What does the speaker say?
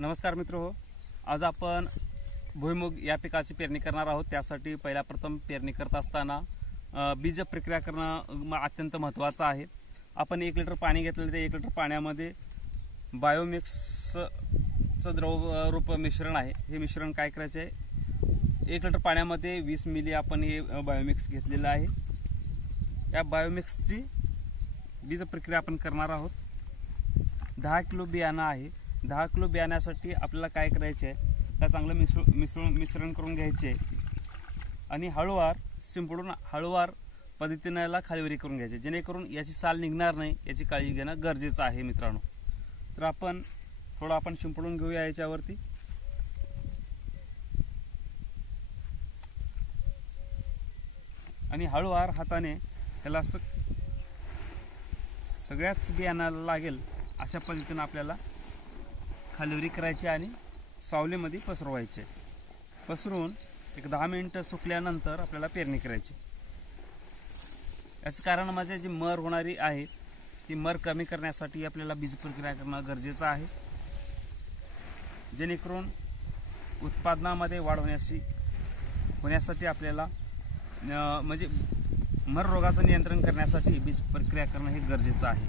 नमस्कार मित्रहो, आज आपण भुईमुग या पिकाची पेरणी करणार आहोत। त्यासाठी पहिला प्रथम पेरणी करत असताना बीज प्रक्रिया करणं अत्यंत महत्त्वाचं आहे। आपण 1 लिटर पाणी घेतलेलं, ते 1 लिटर पाण्यामध्ये बायोमिक्सचं द्रवरूप मिश्रण आहे। हे मिश्रण काय करायचे आहे, 1 लिटर पाण्यामध्ये 20 मिली आपण हे बायोमिक्स घेतलेलं आहे। या बायोमिक्सची बीज प्रक्रिया आपण करणार आहोत। 10 किलो बियाणं आहे। 10 किलो बियाण्यासाठी आपल्याला काय करायचे आहे, त्या चांगलं मिश्रण करून घ्यायचे आणि हळूवार शिंपडून हळूवार पद्धतीने याला खालीवरी करून घ्यायचे, जेणेकरून याची साल निघणार नाही, याची काळजी घेणं गरजेचं आहे मित्रांनो। तर आपण थोडं शिंपडून घेऊया याच्यावरती। आणि हळूवार हाताने याला सगळ्याच बियाणाला लागेल अशा पद्धतीने आपल्याला खालीवरी करायची आणि सावलीमध्ये पसरवायचे। पसरून एक 10 मिनिटं सुकल्यानंतर आपल्याला पेरणी करायची। याचं कारण म्हणजे जी मर होणारी आहे ती मर कमी करण्यासाठी आपल्याला बीज प्रक्रिया करणं गरजेचं आहे, जेणेकरून उत्पादनामध्ये वाढ होण्यासाठी आपल्याला म्हणजे मर रोगाचं नियंत्रण करण्यासाठी बीज प्रक्रिया करणं हे गरजेचं आहे।